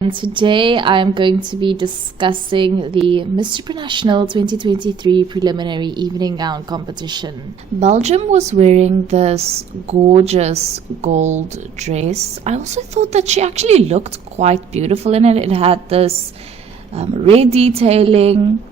And today I'm going to be discussing the Miss Supranational 2023 preliminary evening gown competition. Belgium was wearing this gorgeous gold dress. I also thought that she actually looked quite beautiful in it. It had this red detailing.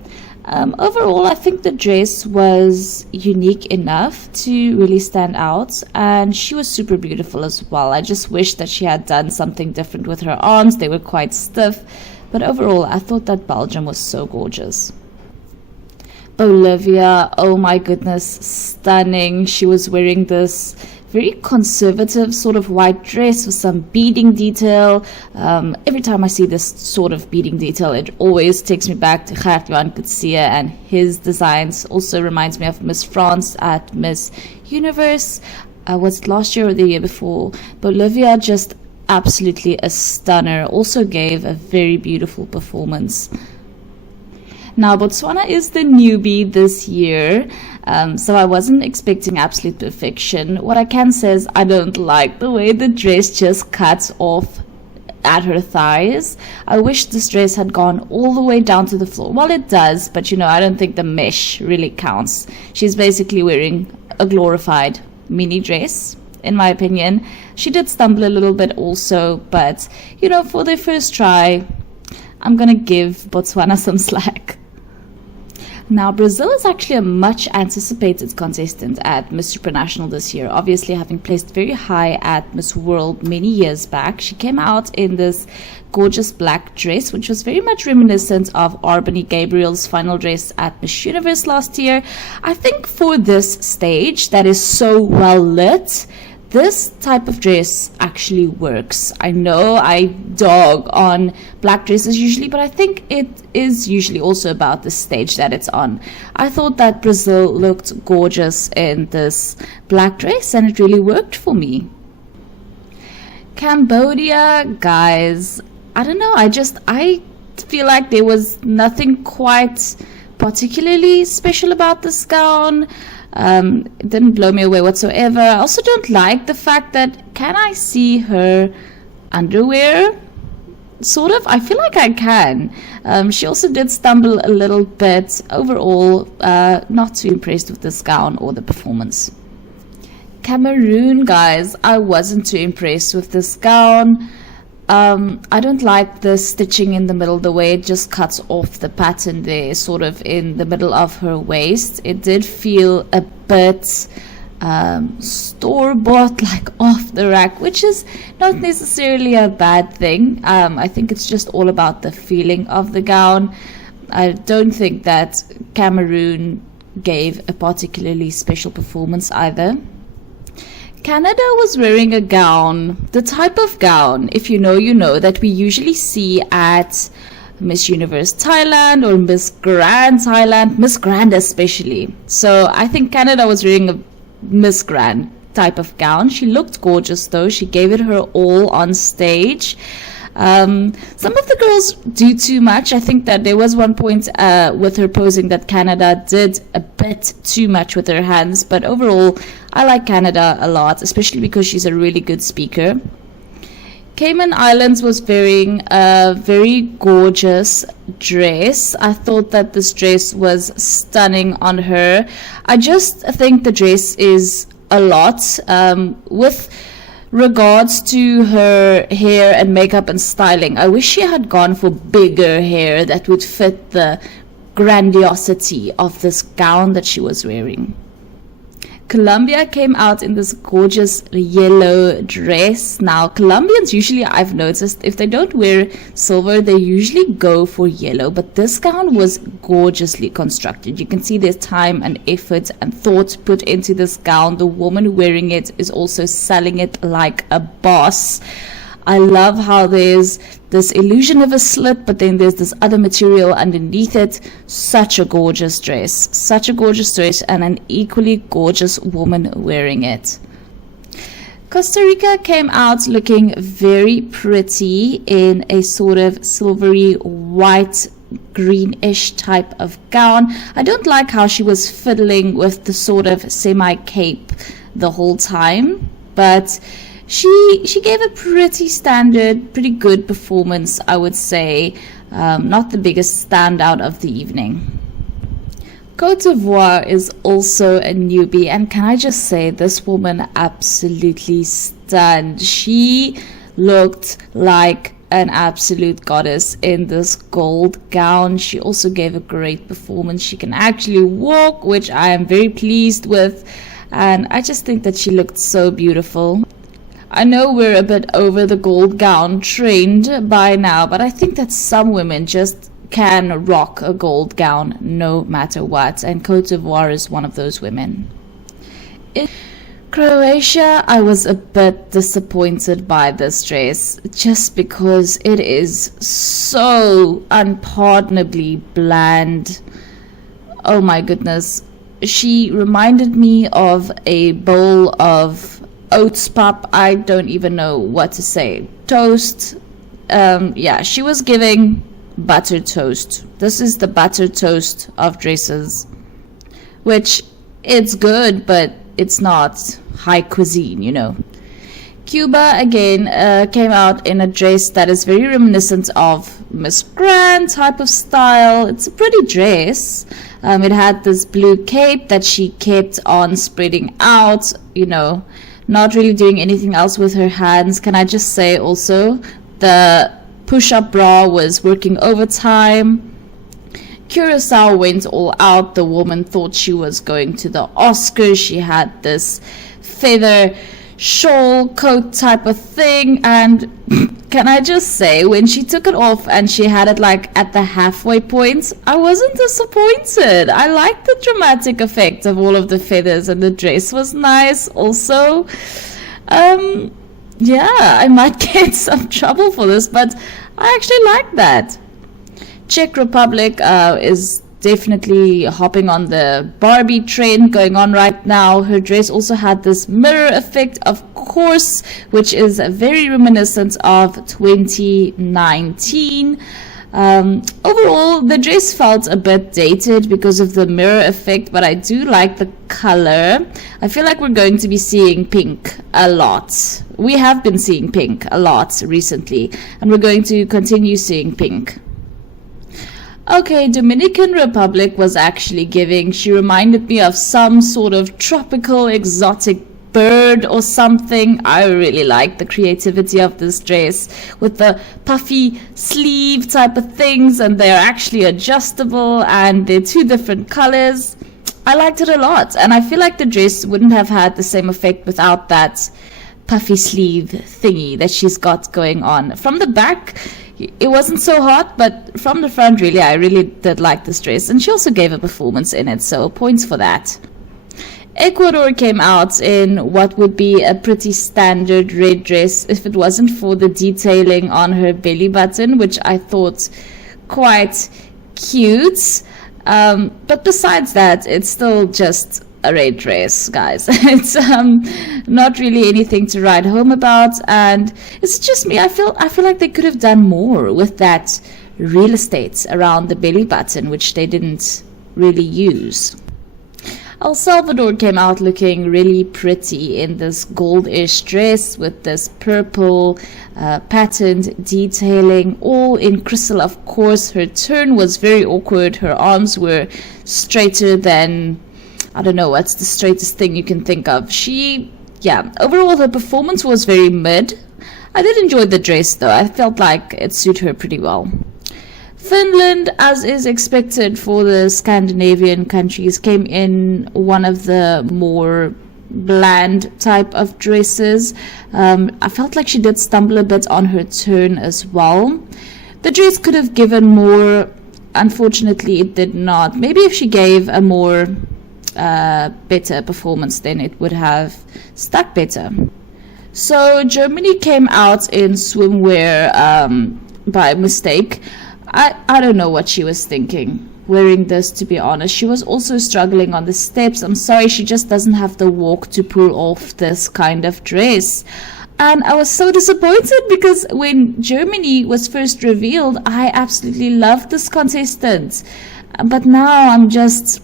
Overall, I think the dress was unique enough to really stand out, and she was super beautiful as well. I just wish that she had done something different with her arms. They were quite stiff, but overall, I thought that Belgium was so gorgeous. Bolivia, oh my goodness, stunning. She was wearing this very conservative sort of white dress with some beading detail. Every time I see this sort of beading detail, it always takes me back to Gert-Johan Coetzee and his designs. Also reminds me of Miss Frantz at Miss Universe. Was it last year or the year before? Bolivia, just absolutely a stunner. Also gave a very beautiful performance. Now, Botswana is the newbie this year, so I wasn't expecting absolute perfection. What I can say is I don't like the way the dress just cuts off at her thighs. I wish this dress had gone all the way down to the floor. Well, it does, but I don't think the mesh really counts. She's basically wearing a glorified mini dress, in my opinion. She did stumble a little bit also, but, for their first try, I'm going to give Botswana some slack. Now, Brazil is actually a much anticipated contestant at Miss Supranational this year, obviously having placed very high at Miss World many years back. She came out in this gorgeous black dress, which was very much reminiscent of Arbany Gabriel's final dress at Miss Universe last year. I think for this stage that is so well lit, this type of dress actually works. I know I dog on black dresses usually, but I think it is usually also about the stage that it's on. I thought that Brazil looked gorgeous in this black dress, and it really worked for me. Cambodia, guys, I don't know, I feel like there was nothing quite particularly special about this gown. It didn't blow me away whatsoever. I also don't like the fact that, can I see her underwear? Sort of. I feel like I can. She also did stumble a little bit. Overall, not too impressed with this gown or the performance. Cameroon, guys, I wasn't too impressed with this gown. I don't like the stitching in the middle, the way it just cuts off the pattern there, sort of in the middle of her waist. It did feel a bit store-bought, like off the rack, which is not necessarily a bad thing. I think it's just all about the feeling of the gown. I don't think that Cameroon gave a particularly special performance either. Canada was wearing a gown, the type of gown, if you know, that we usually see at Miss Universe Thailand or Miss Grand Thailand, Miss Grand especially. So I think Canada was wearing a Miss Grand type of gown. She looked gorgeous though. She gave it her all on stage. Some of the girls do too much. I think that there was one point with her posing that Canada did a bit too much with her hands, but overall I like Canada a lot, especially because she's a really good speaker. Cayman Islands was wearing a very gorgeous dress. I thought that this dress was stunning on her. I just think the dress is a lot with regards to her hair and makeup and styling. I wish she had gone for bigger hair that would fit the grandiosity of this gown that she was wearing. Colombia came out in this gorgeous yellow dress. Now, Colombians usually, I've noticed, if they don't wear silver, they usually go for yellow. But this gown was gorgeously constructed. You can see there's time and effort and thought put into this gown. The woman wearing it is also selling it like a boss. I love how there's this illusion of a slit, but then there's this other material underneath it. Such a gorgeous dress, and an equally gorgeous woman wearing it. Costa Rica came out looking very pretty in a sort of silvery white greenish type of gown. I don't like how she was fiddling with the sort of semi-cape the whole time, but She gave a pretty standard, pretty good performance, I would say. Not the biggest standout of the evening. Cote d'Ivoire is also a newbie, and can I just say, this woman absolutely stunned. She looked like an absolute goddess in this gold gown. She also gave a great performance. She can actually walk, which I am very pleased with, and I just think that she looked so beautiful. I know we're a bit over the gold gown trend by now, but I think that some women just can rock a gold gown no matter what, and Cote d'Ivoire is one of those women. In Croatia, I was a bit disappointed by this dress just because it is so unpardonably bland. Oh my goodness. She reminded me of a bowl of oats pop. I don't even know what to say. Toast. Yeah, she was giving buttered toast. This is the buttered toast of dresses, which it's good, but it's not high cuisine, you know. Cuba again came out in a dress that is very reminiscent of Miss Grand type of style. It's a pretty dress. It had this blue cape that she kept on spreading out, you know, not really doing anything else with her hands. Can I just say also, the push-up bra was working overtime. Curacao went all out. The woman thought she was going to the Oscars. She had this feather shawl coat type of thing, and can I just say, when she took it off and she had it like at the halfway point, I wasn't disappointed. I liked the dramatic effect of all of the feathers, and the dress was nice also. Yeah, I might get some trouble for this, but I actually like that. Czech Republic is definitely hopping on the Barbie trend going on right now. Her dress also had this mirror effect, of course, which is very reminiscent of 2019. Overall, the dress felt a bit dated because of the mirror effect, but I do like the color. I feel like we're going to be seeing pink a lot. We have been seeing pink a lot recently, and we're going to continue seeing pink. Okay, Dominican Republic was actually giving. She reminded me of some sort of tropical exotic bird or something. I really like the creativity of this dress with the puffy sleeve type of things, and they're actually adjustable, and they're two different colors. I liked it a lot, and I feel like the dress wouldn't have had the same effect without that puffy sleeve thingy that she's got going on. From the back, it wasn't so hot, but from the front, really, I really did like this dress, and she also gave a performance in it, so points for that. Ecuador came out in what would be a pretty standard red dress if it wasn't for the detailing on her belly button, which I thought quite cute. But besides that, it's still just a red dress, guys. It's not really anything to write home about, and it's just me. I feel like they could have done more with that real estate around the belly button, which they didn't really use. El Salvador came out looking really pretty in this goldish dress with this purple patterned detailing, all in crystal, of course. Her turn was very awkward. Her arms were straighter than, I don't know, what's the straightest thing you can think of. Overall her performance was very mid. I did enjoy the dress though. I felt like it suited her pretty well. Finland, as is expected for the Scandinavian countries, came in one of the more bland type of dresses. I felt like she did stumble a bit on her turn as well. The dress could have given more. Unfortunately, it did not. Maybe if she gave a more better performance, then it would have stuck better. So Germany came out in swimwear by mistake. I don't know what she was thinking wearing this, to be honest. She was also struggling on the steps. I'm sorry, she just doesn't have the walk to pull off this kind of dress. And I was so disappointed because when Germany was first revealed, I absolutely loved this contestant. But now I'm just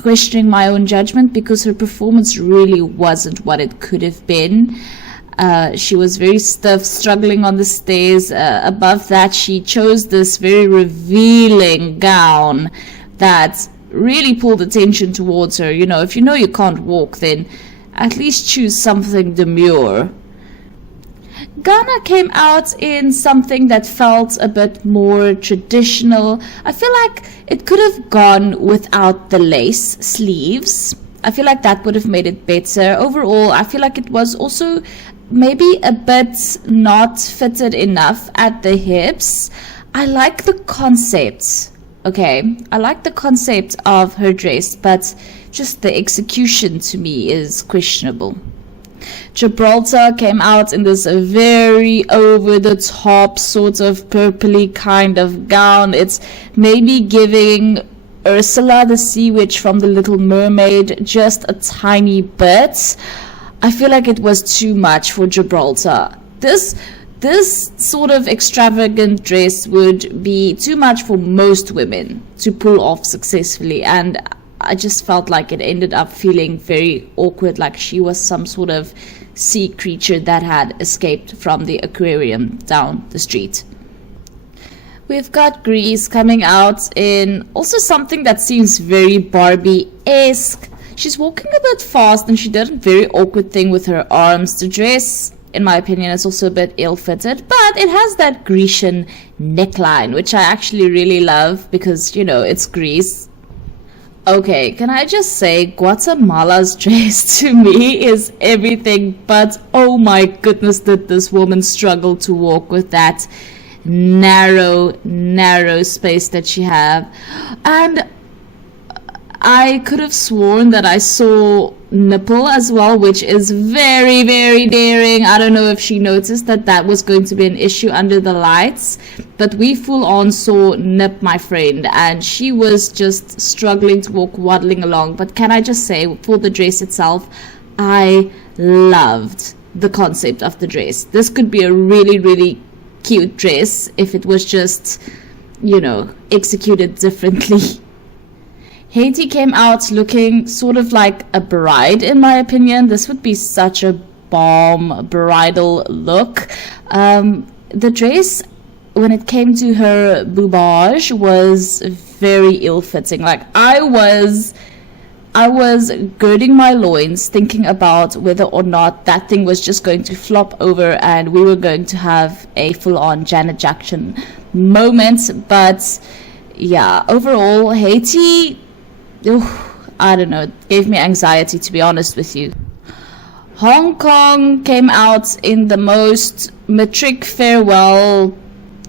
questioning my own judgment because her performance really wasn't what it could have been. She was very stiff, struggling on the stairs. Above that, she chose this very revealing gown that really pulled attention towards her. You know, if you know you can't walk, then at least choose something demure. Ghana came out in something that felt a bit more traditional. I feel like it could have gone without the lace sleeves. I feel like that would have made it better. Overall, I feel like it was also maybe a bit not fitted enough at the hips. I like the concept. Okay, I like the concept of her dress, but just the execution to me is questionable. Gibraltar came out in this very over-the-top sort of purpley kind of gown. It's maybe giving Ursula the sea witch from The Little Mermaid just a tiny bit. I feel like it was too much for Gibraltar. This sort of extravagant dress would be too much for most women to pull off successfully, and I just felt like it ended up feeling very awkward, like she was some sort of sea creature that had escaped from the aquarium down the street. We've got Greece coming out in also something that seems very Barbie-esque. She's walking a bit fast and she did a very awkward thing with her arms. The dress, in my opinion, is also a bit ill-fitted, but it has that Grecian neckline, which I actually really love because, you know, it's Greece. Okay, can I just say, Guatemala's dress to me is everything but, oh my goodness, did this woman struggle to walk with that narrow space that she had. And I could have sworn that I saw nipple as well, which is very, very daring. I don't know if she noticed that was going to be an issue under the lights, but we full on saw nip, my friend, and she was just struggling to walk, waddling along. But can I just say, for the dress itself, I loved the concept of the dress. This could be a really, really cute dress if it was just, you know, executed differently. Haiti came out looking sort of like a bride, in my opinion. This would be such a bomb bridal look. The dress, when it came to her boubage, was very ill-fitting. Like, I was girding my loins thinking about whether or not that thing was just going to flop over and we were going to have a full-on Janet Jackson moment. But yeah, overall, Haiti, I don't know, it gave me anxiety, to be honest with you. Hong Kong came out in the most matric farewell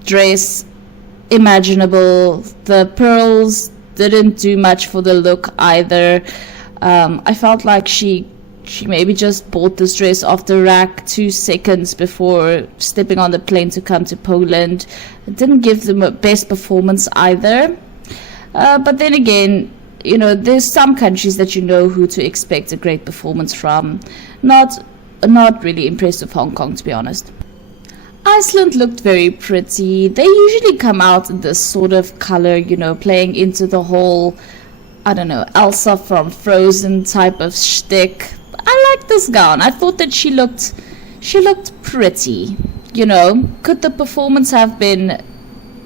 dress imaginable. The pearls didn't do much for the look either. I felt like she maybe just bought this dress off the rack 2 seconds before stepping on the plane to come to Poland. It didn't give the best performance either. But then again, you know, there's some countries that you know who to expect a great performance from. Not really impressed with Hong Kong, to be honest. Iceland looked very pretty. They usually come out in this sort of color, you know, playing into the whole, I don't know, Elsa from Frozen type of shtick. I like this gown. I thought that she looked pretty. You know, could the performance have been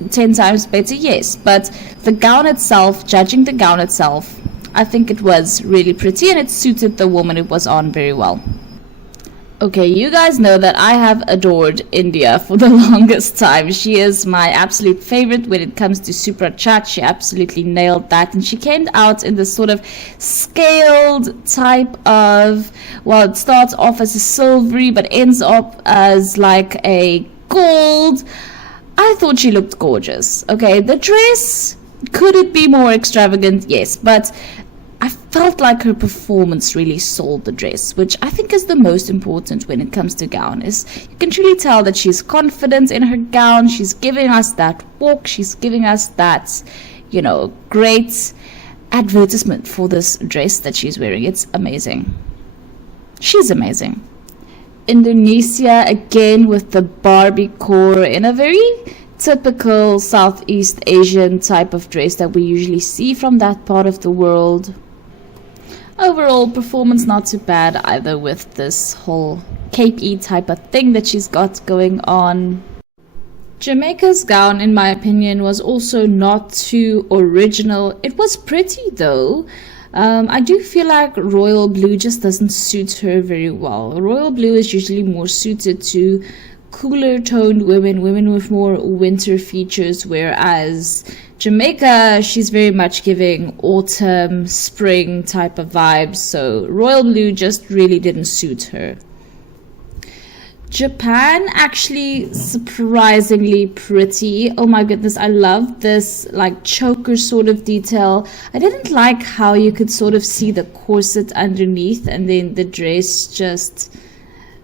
10 times better? Yes, but the gown itself, judging the gown itself, I think it was really pretty and it suited the woman it was on very well. Okay, you guys know that I have adored India for the longest time. She is my absolute favorite when it comes to Supra Chat. She absolutely nailed that, and she came out in this sort of scaled type of, well, it starts off as a silvery but ends up as like a gold. I thought she looked gorgeous. Okay, the dress, could it be more extravagant? Yes, but I felt like her performance really sold the dress, which I think is the most important when it comes to gown. Is you can truly tell that she's confident in her gown. She's giving us that walk. She's giving us that, you know, great advertisement for this dress that she's wearing. It's amazing. She's amazing. Indonesia again with the Barbie core in a very typical Southeast Asian type of dress that we usually see from that part of the world. Overall performance not too bad either with this whole Cape-y type of thing that she's got going on. Jamaica's gown, in my opinion, was also not too original. It was pretty though. I do feel like royal blue just doesn't suit her very well. Royal blue is usually more suited to cooler toned women with more winter features, whereas Jamaica, she's very much giving autumn, spring type of vibes, so royal blue just really didn't suit her. Japan, actually surprisingly pretty. Oh my goodness, I love this like choker sort of detail. I didn't like how you could sort of see the corset underneath and then the dress just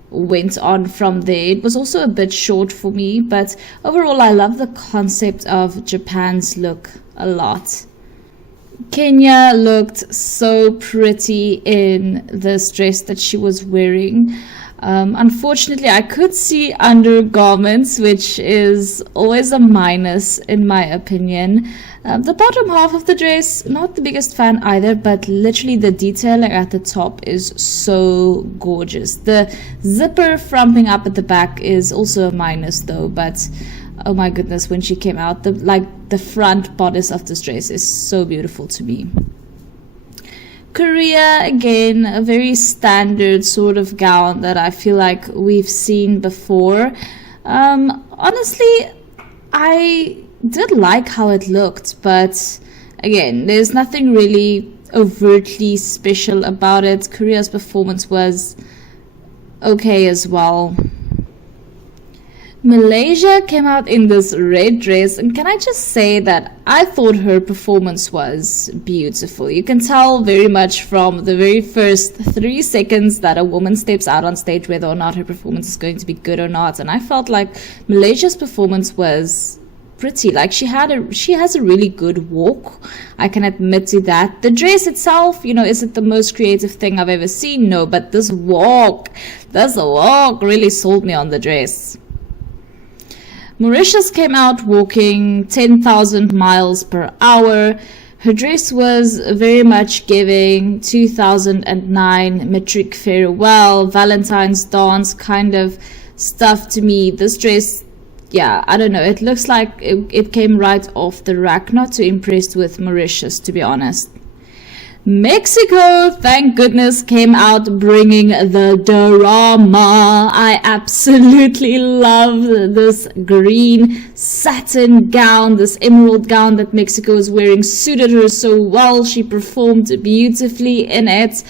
went on from there. It was also a bit short for me, but overall I love the concept of Japan's look a lot. Kenya looked so pretty in this dress that she was wearing. Unfortunately, I could see undergarments, which is always a minus in my opinion. The bottom half of the dress, not the biggest fan either, but literally the detailing at the top is so gorgeous. The zipper frumping up at the back is also a minus though, but oh my goodness, when she came out, the front bodice of this dress is so beautiful to me. Korea, again, a very standard sort of gown that I feel like we've seen before. Honestly, I did like how it looked, but again, there's nothing really overtly special about it. Korea's performance was okay as well. Malaysia came out in this red dress, and can I just say that I thought her performance was beautiful. You can tell very much from the very first 3 seconds that a woman steps out on stage whether or not her performance is going to be good or not, and I felt like Malaysia's performance was pretty. Like she has a really good walk, I can admit to that. The dress itself, is it the most creative thing I've ever seen? No, but this walk really sold me on the dress. Mauritius came out walking 10,000 miles per hour. Her dress was very much giving 2009 Matric Farewell, Valentine's Dance kind of stuff to me. This dress, yeah, I don't know. It looks like it came right off the rack. Not too impressed with Mauritius, to be honest. Mexico, thank goodness, came out bringing the drama. I absolutely love this green satin gown, this emerald gown that Mexico is wearing. Suited her so well. She performed beautifully in it.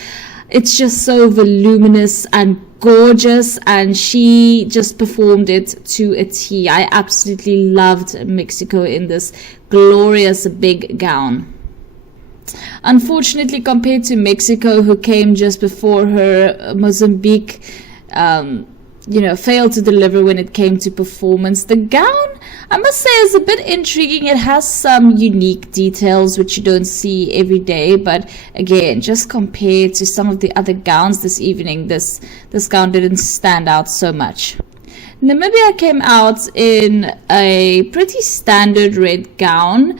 It's just so voluminous and gorgeous, and she just performed it to a T. I absolutely loved Mexico in this glorious big gown. Unfortunately, compared to Mexico, who came just before her, Mozambique, failed to deliver when it came to performance. The gown, I must say, is a bit intriguing. It has some unique details which you don't see every day, but again, just compared to some of the other gowns this evening, this gown didn't stand out so much. Namibia came out in a pretty standard red gown.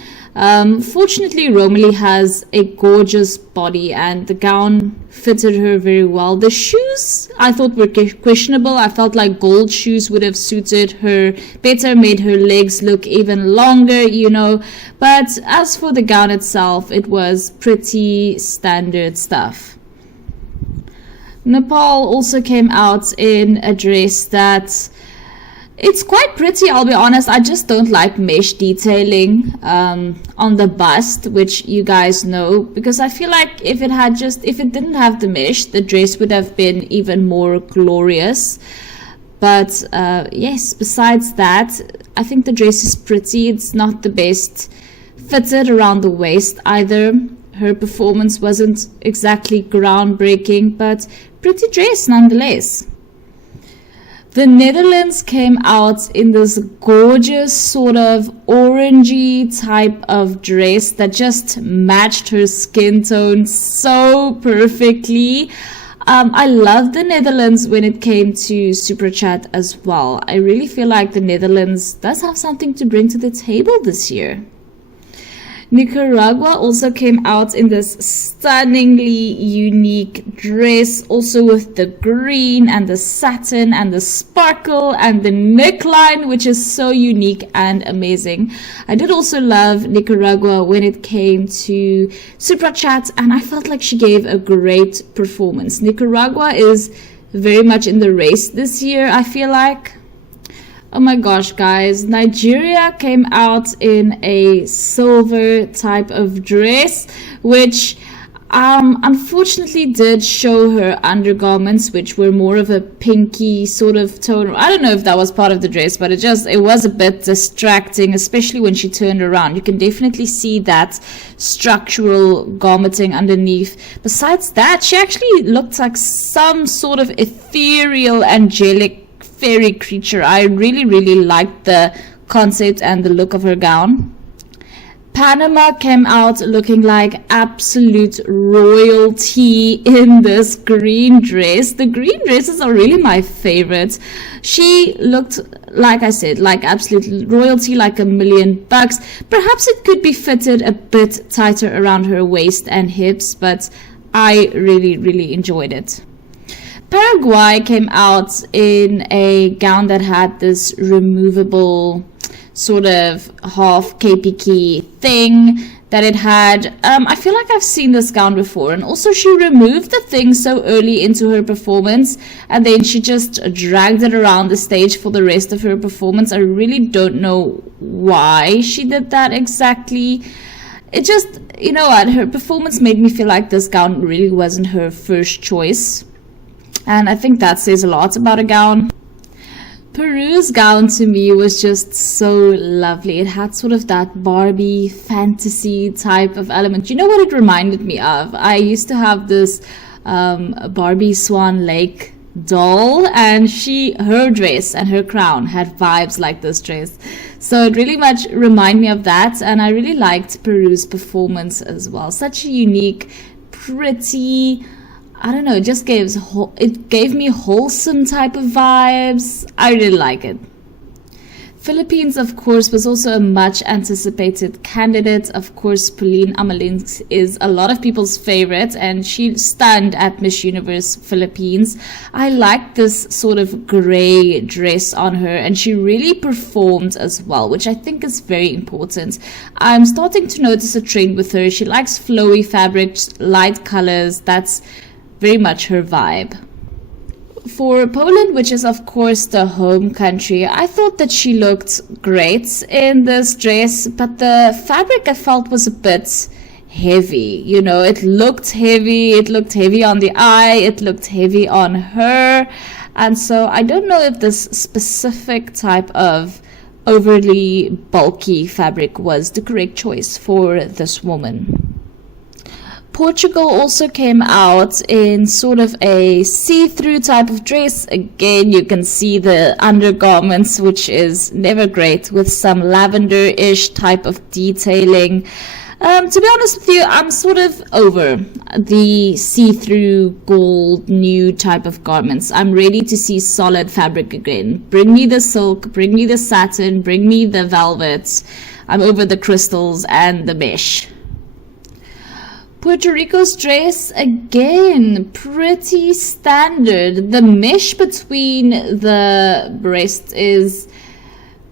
Fortunately, Romilly has a gorgeous body and the gown fitted her very well. The shoes I thought were questionable. I felt like gold shoes would have suited her better, made her legs look even longer, But as for the gown itself, it was pretty standard stuff. Nepal also came out in a dress that it's quite pretty, I'll be honest. I just don't like mesh detailing on the bust, which you guys know, because I feel like if it didn't have the mesh, the dress would have been even more glorious. But yes, besides that, I think the dress is pretty. It's not the best fitted around the waist either. Her performance wasn't exactly groundbreaking, but pretty dress nonetheless. The Netherlands came out in this gorgeous sort of orangey type of dress that just matched her skin tone so perfectly. I love the Netherlands when it came to Super Chat as well. I really feel like the Netherlands does have something to bring to the table this year. Nicaragua also came out in this stunningly unique dress, also with the green and the satin and the sparkle and the neckline, which is so unique and amazing. I did also love Nicaragua when it came to Supra Chat, and I felt like she gave a great performance. Nicaragua is very much in the race this year, I feel like. Oh my gosh, guys, Nigeria came out in a silver type of dress, which unfortunately did show her undergarments, which were more of a pinky sort of tone. I don't know if that was part of the dress, but it was a bit distracting, especially when she turned around. You can definitely see that structural garmenting underneath. Besides that, she actually looked like some sort of ethereal, angelic fairy creature. I really, really liked the concept and the look of her gown. Panama came out looking like absolute royalty in this green dress. The green dresses are really my favorite. She looked, like I said, like absolute royalty, like $1,000,000. Perhaps it could be fitted a bit tighter around her waist and hips, but I really, really enjoyed it. Paraguay came out in a gown that had this removable sort of half KPK thing that it had. I feel like I've seen this gown before, and also she removed the thing so early into her performance, and then she just dragged it around the stage for the rest of her performance. I really don't know why she did that exactly. It just, you know what, her performance made me feel like this gown really wasn't her first choice. And I think that says a lot about a gown. Peru's gown to me was just so lovely. It had sort of that Barbie fantasy type of element. You know what it reminded me of? I used to have this Barbie Swan Lake doll, and her dress and her crown had vibes like this dress. So it really much reminded me of that, and I really liked Peru's performance as well. Such a unique, pretty, I don't know, it gave me wholesome type of vibes. I really like it. Philippines, of course, was also a much anticipated candidate. Of course, Pauline Amalins is a lot of people's favorite, and she stunned at Miss Universe Philippines. I liked this sort of gray dress on her, and she really performed as well, which I think is very important. I'm starting to notice a trend with her. She likes flowy fabrics, light colors. That's very much her vibe. For Poland, which is of course the home country, I thought that she looked great in this dress, but the fabric I felt was a bit heavy. You know, it looked heavy on the eye, it looked heavy on her, and so I don't know if this specific type of overly bulky fabric was the correct choice for this woman. Portugal also came out in sort of a see-through type of dress. Again, you can see the undergarments, which is never great, with some lavender-ish type of detailing. To be honest with you, I'm sort of over the see-through gold nude type of garments. I'm ready to see solid fabric again. Bring me the silk, bring me the satin, bring me the velvet. I'm over the crystals and the mesh. Puerto Rico's dress, again, pretty standard. The mesh between the breasts is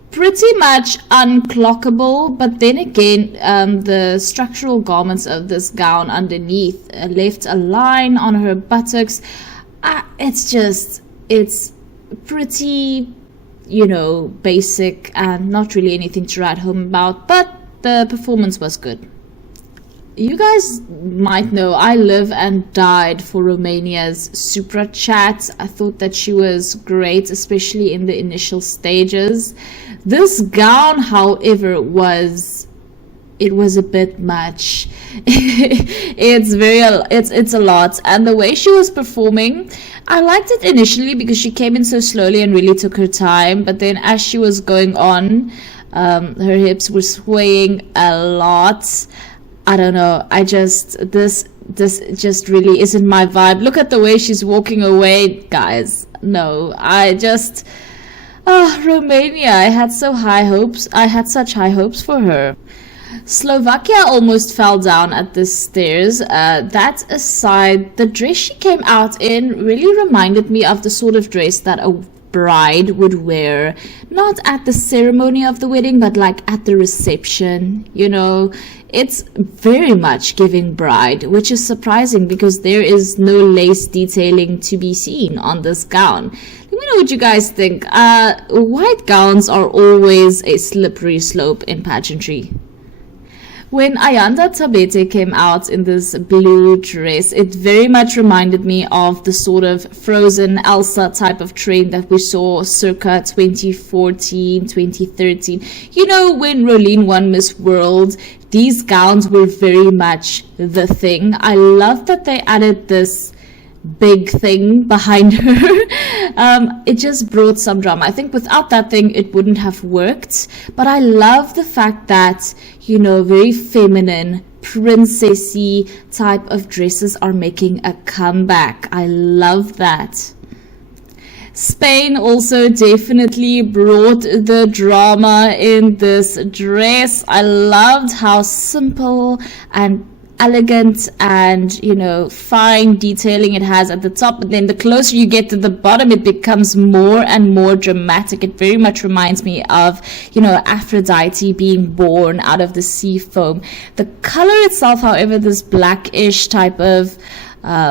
pretty much unclockable, but then again, the structural garments of this gown underneath left a line on her buttocks. It's pretty, you know, basic and not really anything to write home about, but the performance was good. You guys might know I live and died for Romania's Supra Chat. I thought that she was great, especially in the initial stages. This gown, however, was a bit much. It's a lot, and the way she was performing, I liked it initially because she came in so slowly and really took her time, but then as she was going on, her hips were swaying a lot. I don't know, this just really isn't my vibe. Look at the way she's walking away, guys. No, Romania, I had such high hopes for her. Slovakia almost fell down at the stairs. That aside, the dress she came out in really reminded me of the sort of dress that a bride would wear, not at the ceremony of the wedding, but like at the reception. You know, it's very much giving bride, which is surprising because there is no lace detailing to be seen on this gown. Let me know what you guys think. White gowns are always a slippery slope in pageantry. When Ayanda Tabete came out in this blue dress, it very much reminded me of the sort of Frozen Elsa type of trend that we saw circa 2014, 2013. You know, when Rolene won Miss World, these gowns were very much the thing. I love that they added this big thing behind her. It just brought some drama. I think without that thing it wouldn't have worked, but I love the fact that, you know, very feminine, princessy type of dresses are making a comeback. I love that. Spain also definitely brought the drama in this dress. I loved how simple and elegant and, you know, fine detailing it has at the top, but then the closer you get to the bottom it becomes more and more dramatic. It very much reminds me of, you know, Aphrodite being born out of the sea foam. The color itself, however, this blackish type of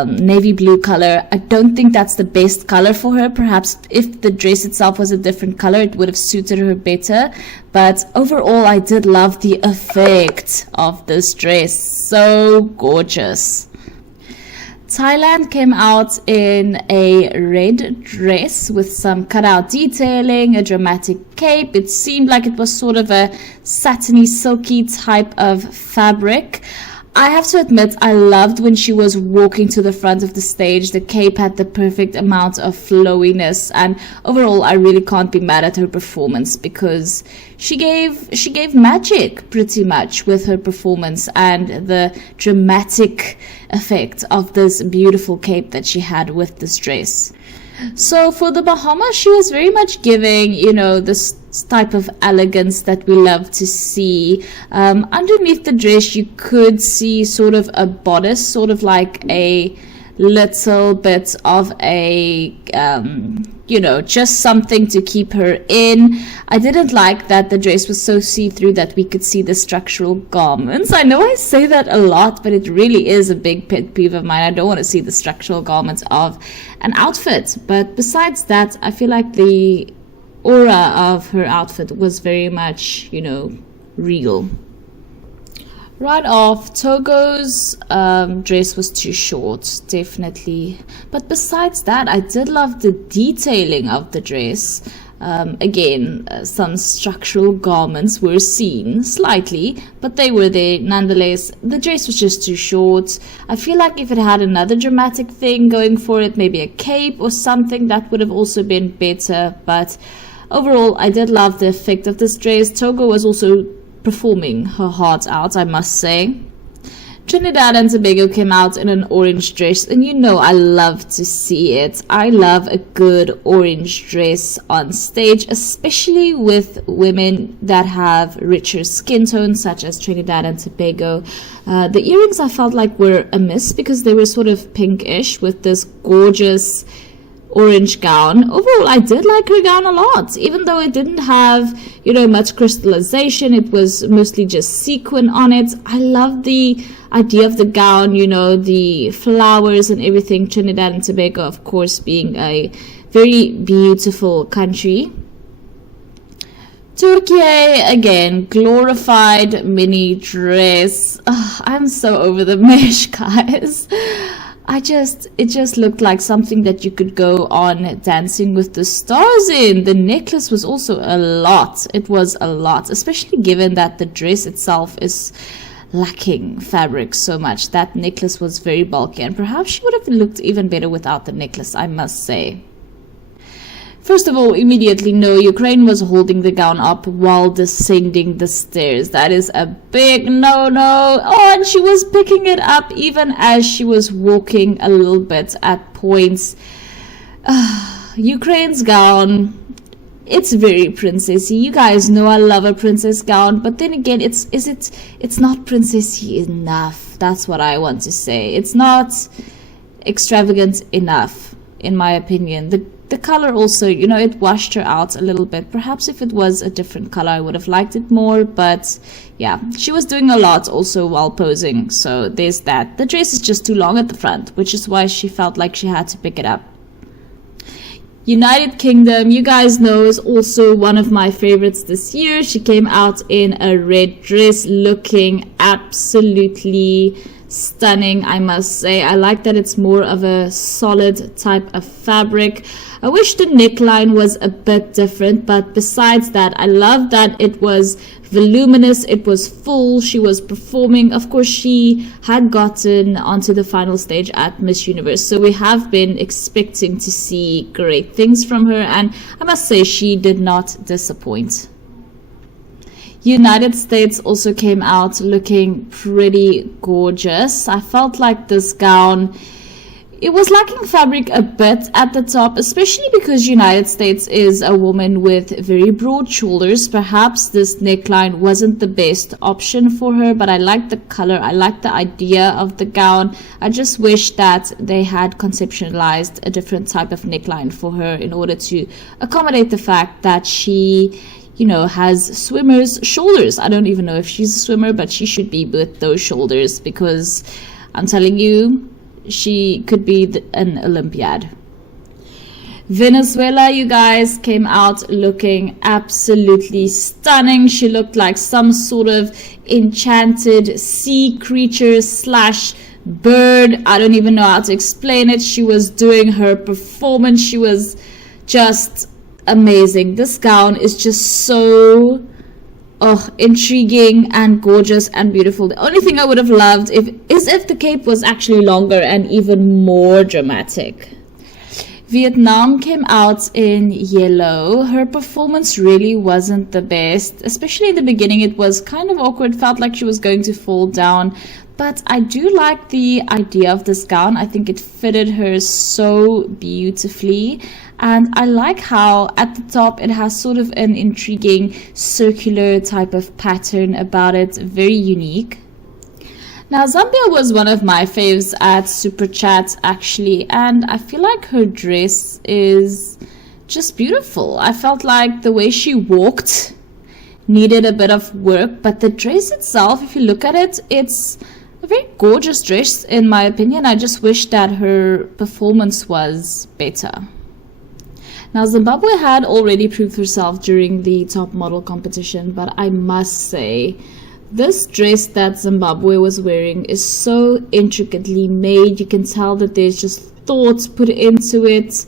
navy blue color, I don't think that's the best color for her. Perhaps if the dress itself was a different color it would have suited her better, but overall I did love the effect of this dress. So gorgeous. Thailand came out in a red dress with some cutout detailing, a dramatic cape. It seemed like it was sort of a satiny, silky type of fabric. I have to admit, I loved when she was walking to the front of the stage. The cape had the perfect amount of flowiness, and overall I really can't be mad at her performance because she gave magic pretty much with her performance and the dramatic effect of this beautiful cape that she had with this dress. So for the Bahamas, she was very much giving, you know, this type of elegance that we love to see. Underneath the dress, you could see sort of a bodice, sort of like a little bit of a, you know, just something to keep her in. I didn't like that the dress was so see-through that we could see the structural garments. I know I say that a lot, but it really is a big pet peeve of mine. I don't want to see the structural garments of an outfit. But besides that, I feel like the aura of her outfit was very much, you know, real. Right off, Togo's dress was too short, definitely. But besides that, I did love the detailing of the dress. Again, some structural garments were seen slightly, but they were there nonetheless. The dress was just too short. I feel like if it had another dramatic thing going for it, maybe a cape or something, that would have also been better. But overall, I did love the effect of this dress. Togo was also performing her heart out, I must say. Trinidad and Tobago came out in an orange dress, and you know I love to see it. I love a good orange dress on stage, especially with women that have richer skin tones, such as Trinidad and Tobago. The earrings I felt like were a miss because they were sort of pinkish with this gorgeous orange gown. Overall, I did like her gown a lot, even though it didn't have, you know, much crystallization. It was mostly just sequin on it. I love the idea of the gown, you know, the flowers and everything. Trinidad and Tobago, of course, being a very beautiful country. Turkey, again, glorified mini dress. I'm so over the mesh, guys. It just looked like something that you could go on Dancing with the Stars in. The necklace was also a lot. It was a lot, especially given that the dress itself is lacking fabric so much. That necklace was very bulky, and perhaps she would have looked even better without the necklace, I must say. First of all, immediately, no, Ukraine was holding the gown up while descending the stairs. That is a big no-no. Oh, and she was picking it up even as she was walking a little bit at points. Ukraine's gown, it's very princessy. You guys know I love a princess gown, but then again, it's not princessy enough. That's what I want to say. It's not extravagant enough, in my opinion. The color also, you know, it washed her out a little bit. Perhaps if it was a different color, I would have liked it more, but yeah, she was doing a lot also while posing, so there's that. The dress is just too long at the front, which is why she felt like she had to pick it up. United Kingdom, you guys know, is also one of my favorites this year. She came out in a red dress looking absolutely stunning, I must say. I like that it's more of a solid type of fabric. I wish the neckline was a bit different, but besides that, I love that it was voluminous, it was full, she was performing. Of course, she had gotten onto the final stage at Miss Universe, so we have been expecting to see great things from her, and I must say she did not disappoint. United States also came out looking pretty gorgeous. I felt like this gown, it was lacking fabric a bit at the top, especially because United States is a woman with very broad shoulders. Perhaps this neckline wasn't the best option for her, but I like the color, I like the idea of the gown. I just wish that they had conceptualized a different type of neckline for her in order to accommodate the fact that she, you know, has swimmer's shoulders. I don't even know if she's a swimmer, but she should be with those shoulders, because I'm telling you, she could be an Olympiad. Venezuela, you guys, came out looking absolutely stunning. She looked like some sort of enchanted sea creature slash bird. I don't even know how to explain it. She was doing her performance. She was just amazing. This gown is just so intriguing and gorgeous and beautiful. The only thing I would have loved is if the cape was actually longer and even more dramatic. Vietnam came out in yellow. Her performance really wasn't the best, especially in the beginning. It was kind of awkward, felt like she was going to fall down, but I do like the idea of this gown. I think it fitted her so beautifully, and I like how at the top it has sort of an intriguing circular type of pattern about it, very unique. Now, Zambia was one of my faves at Super Chat, actually, and I feel like her dress is just beautiful. I felt like the way she walked needed a bit of work, but the dress itself, if you look at it, it's a very gorgeous dress in my opinion. I just wish that her performance was better. Now, Zimbabwe had already proved herself during the top model competition, but I must say, this dress that Zimbabwe was wearing is so intricately made. You can tell that there's just thoughts put into it.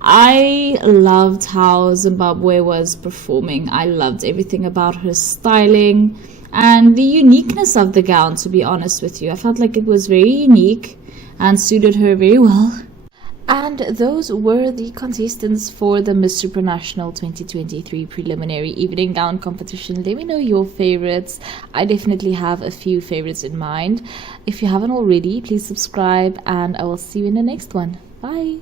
I loved how Zimbabwe was performing. I loved everything about her styling and the uniqueness of the gown, to be honest with you. I felt like it was very unique and suited her very well. And those were the contestants for the Miss Supranational 2023 preliminary evening gown competition. Let me know your favorites. I definitely have a few favorites in mind. If you haven't already, please subscribe, and I will see you in the next one. Bye.